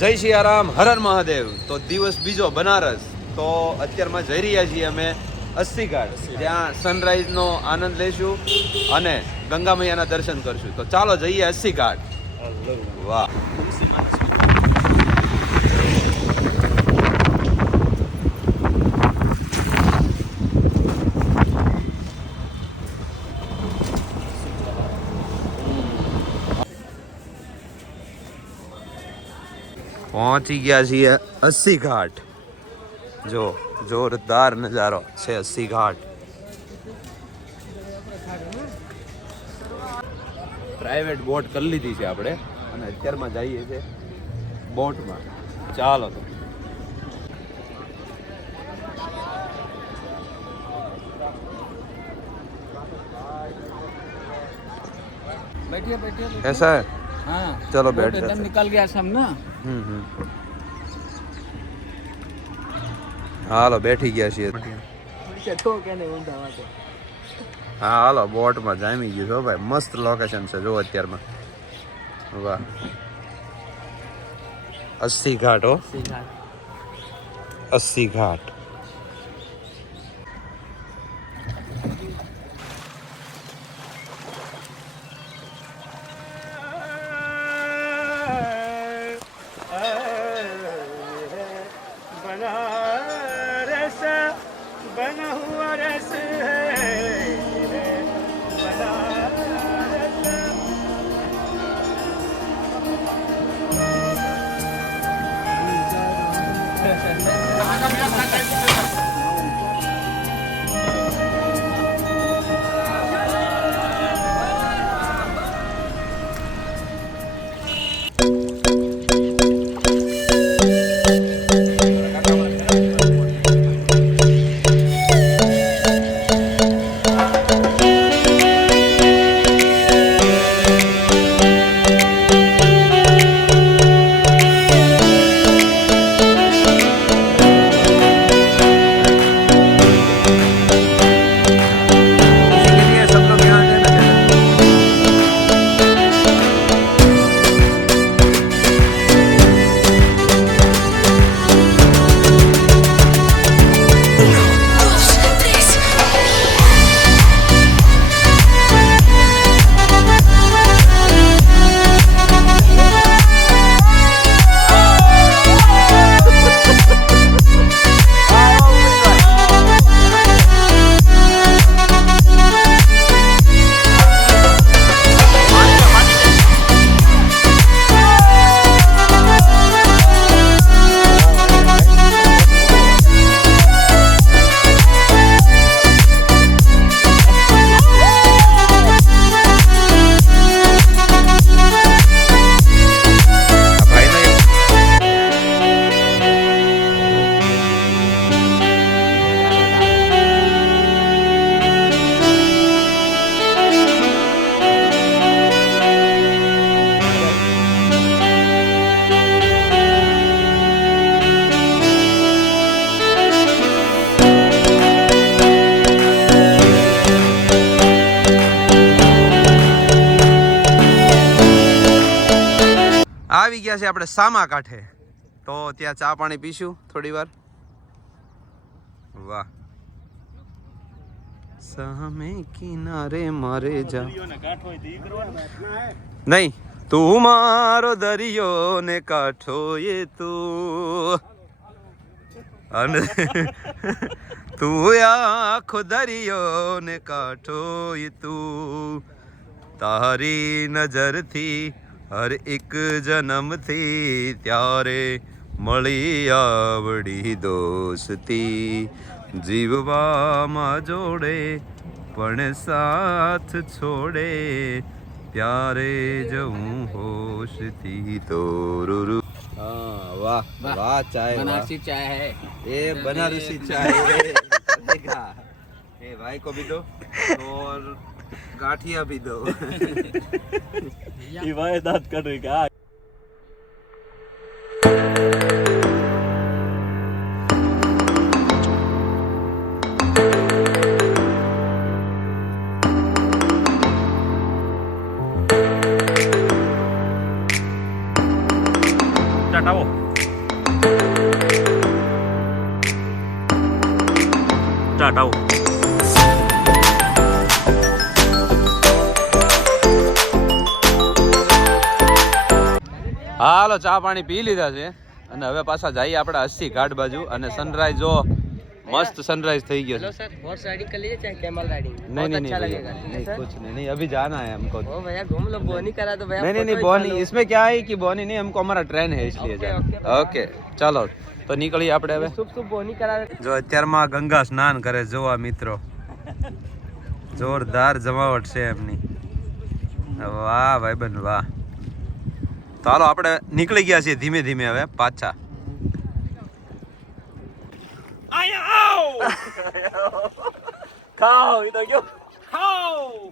જય સિયારામ, હર હર મહાદેવ. તો દિવસ બીજો બનારસ. તો અત્યારમાં જઈ રહ્યા છીએ અમે 80 ઘાટ, જ્યાં સનરાઈઝનો આનંદ લઈશું અને ગંગા મૈયાના દર્શન કરશું. તો ચાલો જઈએ 80 ઘાટ. વાહ. પહોંચી ગયા છીએ 80 ઘાટ. જો જોરદાર નજારો છે 80 ઘાટ. પ્રાઇવેટ બોટ કરી લીધી છે આપણે અને અત્યારમાં જઈએ છીએ બોટમાં. ચાલો તો. बैठिए बैठिए ऐसा है? हाँ चलो बैठ एकदम जाते निकल गया सब ना. હાલો બેઠી ગયા છીએ. चटो क्या नहीं बोलता वहाँ पे. હા હાલો બોટમાં જામી ગયું છો ભાઈ. મસ્ત લોકેશન છે જો અત્યારમાં. વાહ. 80 ઘાટ હો, सीधा 80 ઘાટ. बनारस बना हुआ रस है बनारस. આવી ગયા છે આપણે સામા કાંઠે. તો ત્યાં ચા પાણી પીશું થોડી વાર. વાહ. સામે કિનારે મારે જા નહીં તું મારો દરિયો ને કાંઠો એ તું અને તું આખો દરિયો ને કાંઠો એ તું તારી નજરથી હર એક જન્મથી ત્યારે મળી આવડી દોસ્તી. જીવવામાં જોડે પણ સાથ છોડે ત્યારે જવું હોશથી તોરું. હા વાહ વાહ. ચાય बनारसी चाय है. ये बनारसी चाय है. ए भाई को भी दो और गाठिया भी दो. ये भाई दांत कर रही क्या. સ્ટાર્ટ આવો સ્ટાર્ટ આવો હાલો ચા પાણી પી લીધા છે અને હવે પાછા જઈએ આપણે 80 ઘાટ બાજુ અને સનરાઈઝ જો मस्त सनराइज થઈ ગયો हेलो सर हॉर्स राइडिंग कर लीजिए चाहे कैमल राइडिंग नहीं बहुत नहीं अच्छा नहीं लगेगा ठीक है नहीं सर कुछ नहीं अभी जाना है हमको ओ भैया घूम लो बोनी करा तो भैया नहीं नहीं नहीं बोनी इसमें क्या है कि बोनी नहीं हमको हमारा ट्रेन है इसलिए जाना ओके चलो तो નીકળીએ આપણે હવે शुभ शुभ बोनी करा જો અત્યારમાં ગંગા સ્નાન કરે જોવા મિત્રો જોરદાર જમાવટ છે એમની વાહ ભાઈબંધ વાહ તો હાલો આપણે નીકળી ગયા છીએ ધીમે ધીમે હવે પાછા ખાઓ ઈ તો ગયો ખાઓ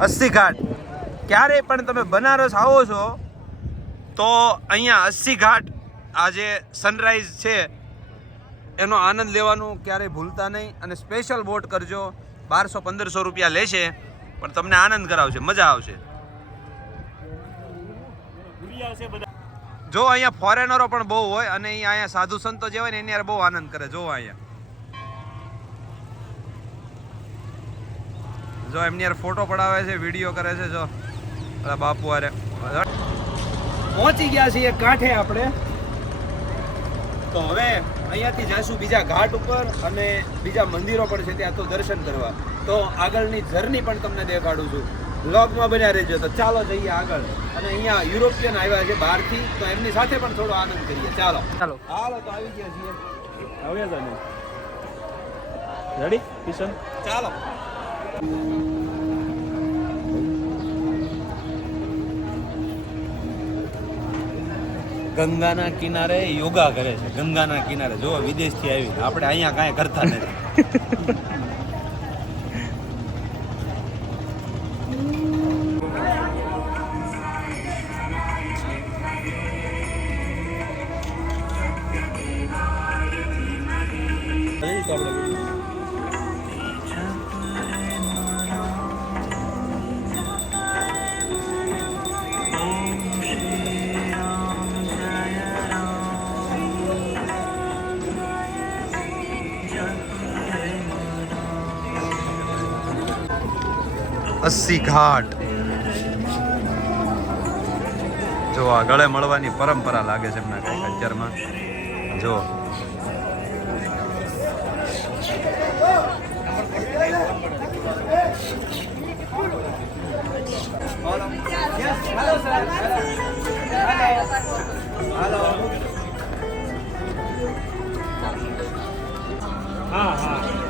अस्सी घाट ક્યારે પણ તમે બનારસ આવો છો તો અહીંયા 80 ઘાટ આ જે સનરાઈઝ છે એનો આનંદ લેવાનું ક્યારેય ભૂલતા નહીં અને સ્પેશિયલ બોટ કરજો 1200-1500 રૂપિયા લેશે પણ તમને આનંદ કરાવશે મજા આવશે જો અહીંયા ફોરેનરો પણ બહુ હોય અને અહીંયા સાધુ સંતો જે હોય ને એની યાર બહુ આનંદ કરે જો અહીંયા જો એમની યાર ફોટો પડાવે છે વિડીયો કરે છે જો બાપુ અરે પહોંચી ગયા છીએ કાંઠે આપણે તો હવે અહીંયાથી જઈશું બીજા ઘાટ ઉપર અને બીજા મંદિરો પણ છે ત્યાં તો દર્શન કરવા તો આગળની જર્ની પણ તમને દેખાડું છું વ્લોગમાં બન્યા રહેજો તો ચાલો જઈએ આગળ અને અહીંયા યુરોપિયન આવ્યા છે બહારથી તો એમની સાથે પણ થોડો આનંદ કરીએ ચાલો ચાલો હાલો તો આવી ગયા છીએ આવ્યા જાને રેડી કિશન ચાલો ગંગાના કિનારે યોગા કરે છે ગંગાના કિનારે જો વિદેશથી આવી આપણે અહીંયા કાંઈ કરતા નથી अस्सी घाट જો આ ગળે મળવાની પરંપરા લાગે છે એમના કઈ કલ્ચરમાં જો હા હા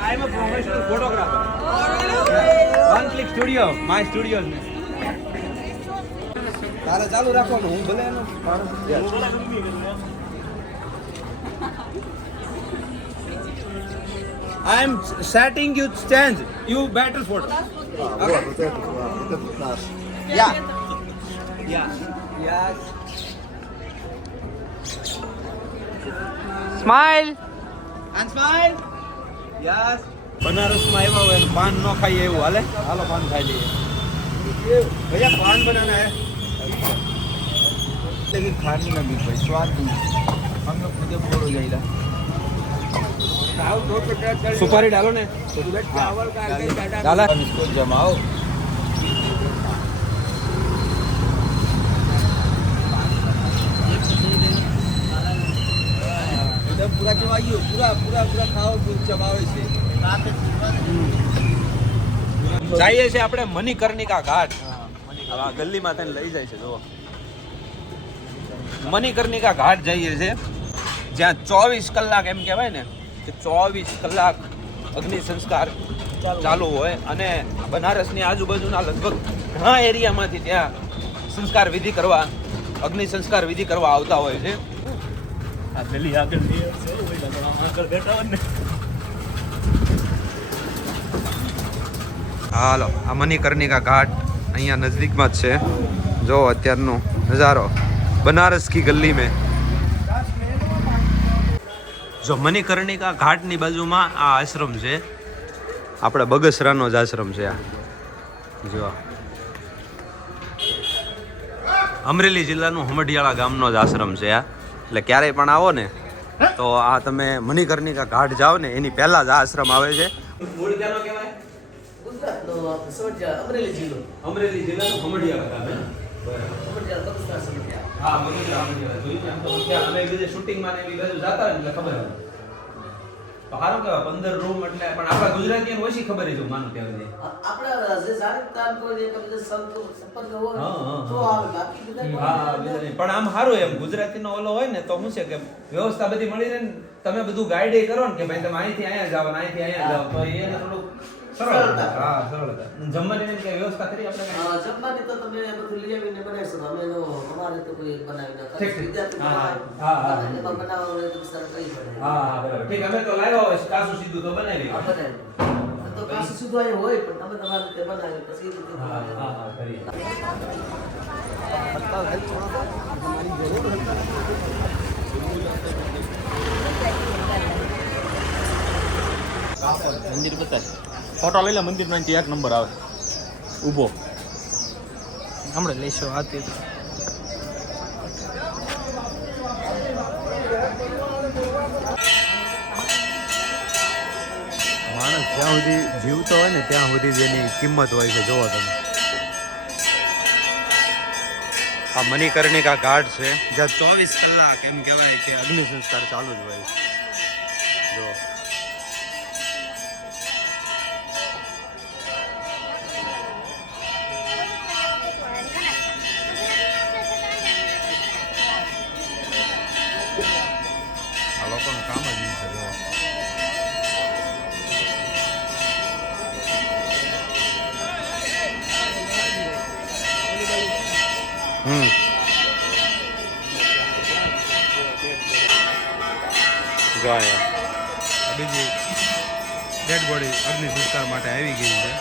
I'm a professional photographer. One click studio, my studio. તારે ચાલુ રાખવાનું હું ભલે એનું I am setting you stand. You better photo. Okay. Yeah. Yeah. Yes. Smile And smile. Yes. બનારસમાં આવ્યા હોય પાન ન ખાઈએ એવું હાલે હાલો પાન ખાઈ લઈએ भैया पान बनाना है लेकिन खाने में भी भाई स्वाद नहीं हम लोग मुझे बोर हो जाएगा सुपारी डालो ने चावल का डाला इसको जमाओ पूरा जमाइए पूरा पूरा पूरा खाओ जमाओ इसे જઈએ છે આપણે મણિકર્ણિકા ઘાટ હવે આ ગલીમાં થઈને લઈ જાય છે જો મણિકર્ણિકા ઘાટ જઈએ છે જ્યાં 24 કલાક એમ કહેવાય ને કે 24 કલાક અગ્નિ સંસ્કાર ચાલુ હોય અને બનારસની આજુબાજુના લગભગ ઘણા એરિયામાંથી ત્યાં સંસ્કાર વિધિ કરવા અગ્નિ સંસ્કાર વિધિ કરવા આવતા હોય છે આ ગલી આગળ છે આગળ બેઠા હોય ને હાલો આ મણિકર્ણિકા ઘાટ અહીંયા નજદીકમાં જ છે જો અત્યારનો નજારો બનારસ કી ગલી મેં જો મણિકર્ણિકા ઘાટની બાજુમાં આ આશ્રમ છે આપણે બગસરાનો જ આશ્રમ છે આ જો અમરેલી જિલ્લાનું હમડિયાળા ગામનો જ આશ્રમ છે આ એટલે ક્યારેય પણ આવો ને તો આ તમે મણિકર્ણિકા ઘાટ જાઓ ને એની પહેલા જ આ આશ્રમ આવે છે મૂળ ક્યાંનો કહેવાય અમરેલી જિલ્લો અમરેલી જિલ્લાનું હમડિયાળા ગામ હા બગસરા હમડિયાળા જોયું ને આમ તો ત્યાં અમે બીજે શૂટિંગમાં ને એવી બાજુ જાતા હોય ને એટલે ખબર આવે તો સારું કહેવાય 15 રૂમ એટલે પણ આપણા ગુજરાતીઓને ઓછી ખબર છે માનું ત્યાં સુધી આપણા જે સારી કામ કોઈ એક બીજા સંપર્ક હોય તો આવે બાકી બધા હા બીજા નહીં. પણ આમ સારું એમ ગુજરાતીનો ઓલો હોય ને તો શું છે કે વ્યવસ્થા બધી મળી રહે ને તમે બધું ગાઈડ કરો ને કે ભાઈ તમે અહીંથી અહીંયા જાવ ને અહીંથી અહીંયા જાવ તો એને થોડુંક સરળતા હા સરળતા જમવાની ને કે વ્યવસ્થા કરી આપણે જમવાની તો તમે બધું લઈ આવીને બનાવી શકો અમે અમારે તો કોઈ બનાવી ના ઠીક, ઠીક. વિદ્યાર્થી હા, હા, હા. એમાં બનાવવાનું હોય તો સર કઈ બનાવી હા હા બરાબર ઠીક અમે તો લાવ્યા હોય કાસુ સીધું તો બનાવી આ બનાવી તો કાસુ સુધો અહીં હોય પણ તમે તમારી રીતે બનાવી પછી રીતે હા હા હા કરી મંદિર બતાવ ફોટો લઈ લે મંદિરનો અહીંથી 1 નંબર આવે ઊભો હમણાં લેશો આતી માણસ જ્યાં સુધી જીવતો હોય ને ત્યાં સુધી જ એની કિંમત હોય છે જોવો તમે આ મણિકર્ણિકા ઘાટ છે જ્યાં 24 કલાક એમ કહેવાય કે અગ્નિ સંસ્કાર ચાલુ જ હોય જો આ લોકોનું કામ જ નહીં છે જો જો અહીંયા બીજી ડેડ બોડી અગ્નિ સંસ્કાર માટે આવી ગઈ છે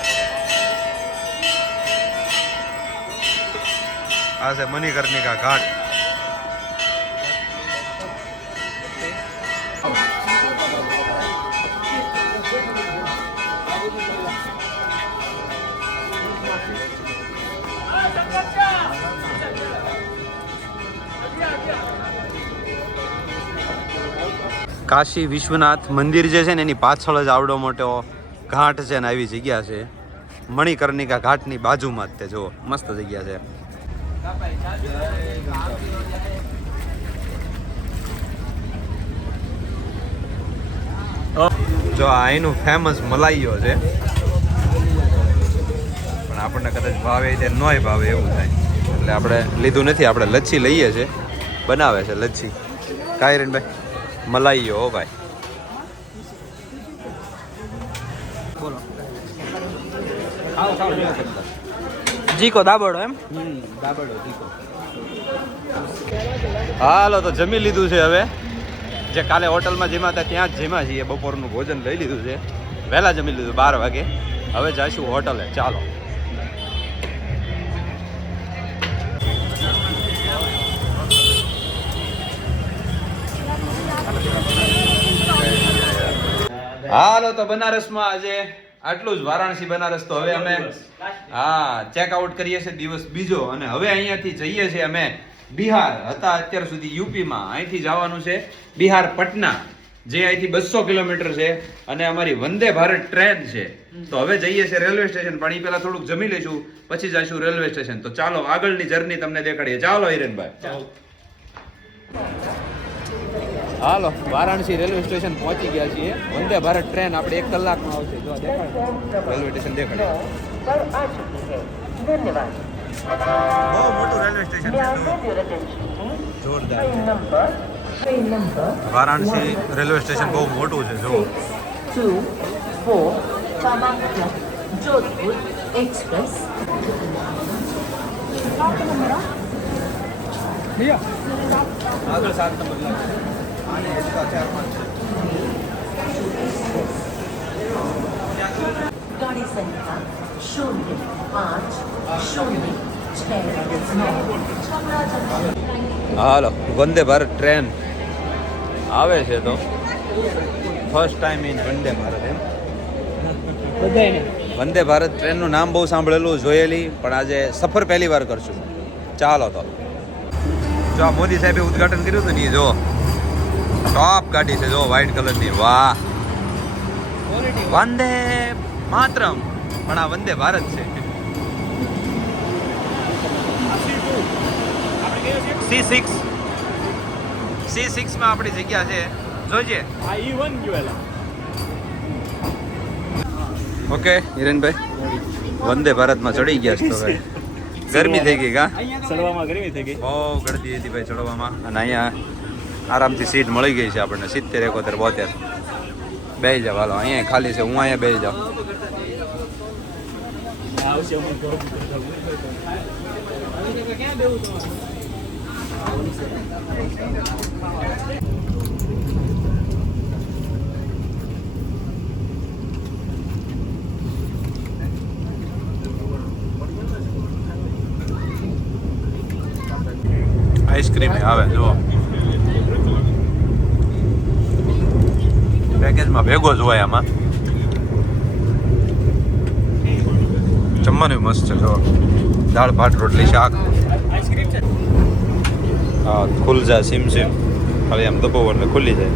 આ છે મણિકર્ણિકા ઘાટ કાશી વિશ્વનાથ મંદિર જે છે ને એની પાછળ જ આવડો મોટો ઘાટ છે ને આવી જગ્યા છે મણિકર્ણિકા ઘાટની બાજુમાં જ તે જો મસ્ત જગ્યા છે જો આ અહીંનું ફેમસ મલાઈઓ છે પણ આપણને કદાચ ભાવે તે નોય ભાવે એવું થાય એટલે આપણે લીધું નથી આપણે લચ્છી લઈએ છે બનાવે છે લચ્છી કાયરનભાઈ મલાઈઓ હો ભાઈ બોલો જીકો દાબડો એમ દાબડો જીકો હાલો તો જમી લીધું છે હવે જે કાલે હોટલમાં જમ્યા હતા ત્યાં જ જમ્યા છીએ બપોરનું ભોજન લઈ લીધું છે વહેલા જમી લીધું 12 વાગે હવે જઈશું હોટલે ચાલો હાલો તો બનારસમાં આજે આટલું જ વારાણસી બનારસ. તો હવે અમે ચેક આઉટ કરીએ છીએ દિવસ બીજો, અને હવે અહીંયાથી જઈએ છીએ અમે બિહાર. હતા અત્યાર સુધી યુપીમાં, અહીંથી જવાનું છે બિહાર પટના, જે અહીંથી 200 કિલોમીટર છે, અને અમારી વંદે ભારત ટ્રેન છે. તો હવે જઈએ છીએ રેલવે સ્ટેશન, પણ એ પહેલા થોડુંક જમી લઈશું, પછી જઈશું રેલવે સ્ટેશન. તો ચાલો આગળની જર્ની તમને દેખાડીએ. ચાલો હિરેનભાઈ. હાલો, વારાણસી રેલવે સ્ટેશન પહોંચી ગયા છીએ. વંદે ભારત ટ્રેન આપણે 1 કલાકમાં આવશે. જો દેખાડે રેલવે સ્ટેશન દેખાડે. બહુ મોટું રેલવે સ્ટેશન છે, જોરદાર. વારાણસી રેલવે સ્ટેશન બહુ મોટું છે. જો 2, 4, Kamakya, Jodhpur Express. આગળ 7 નંબર લાગે. આને એક્સ્ટ્રા 4-5 गाड़ी संख्या 05069 હાલો, વંદે ભારત ટ્રેન આવે છે. તો first time in Vande Bharat. એમ વંદે ભારત ટ્રેનનું નામ બહુ સાંભળેલું, જોયેલી, પણ આજે સફર પહેલી વાર કરશું. ચાલો તો. જો આ મોદી સાહેબે ઉદ્ઘાટન કર્યું હતું ને, જો ટોપ ગાડી છે, જો વ્હાઈટ કલરની. વાહ, વંદે માતરમ, પણ આ વંદે ભારત છે. C6 માં આપણી જગ્યા છે, જોઈજે. ઓકે હિરેનભાઈ, વંદે ભારતમાં ચડી ગયા છે. તો ભાઈ ગરમી થઈ ગઈ કા? ચડવામાં ગરમી થઈ ગઈ. બહુ ગળદી હતી ભાઈ ચડવામાં. અને અહીંયા આરામથી સીટ મળી ગઈ છે આપણને 70, 71, 72. બેસી જાવ, હાલો. અહીંયા ખાલી છે, હું અહીંયા બેસી જાઉં. આઈસ્ક્રીમ આવે, જુઓ પેકેજમાં ભેગો જ હોય. આમાં જમવાનું મસ્ત છે. જો દાળ ભાત રોટલી શાક. હા, ખુલ જા સીમ ખાલી આમ દબાવો એટલે ખુલી જાય.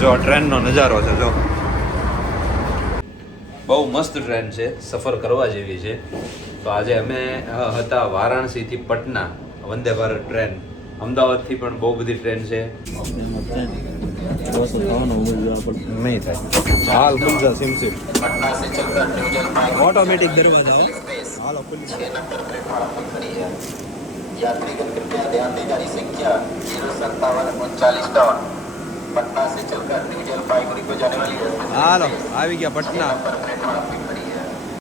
જો ટ્રેનનો નજારો છે. જો બહુ મસ્ત ટ્રેન છે, સફર કરવા જેવી છે. તો આજે અમે હતા વારાણસીથી પટના, વંદે ભારત ટ્રેન. અમદાવાદથી પણ બહુ બધી ટ્રેન છે. નહીં થાય. હાલ ખુલ જા સીમ ઓટોમેટિક દરવાજા. હાલો ખુલી. यात्रीगण कृपया ध्यान दें गाड़ी संख्या 05739 पटना से चलकर न्यू जलपाईगुड़ी को जाने वाली है। હાલો આવી ગયા પટના.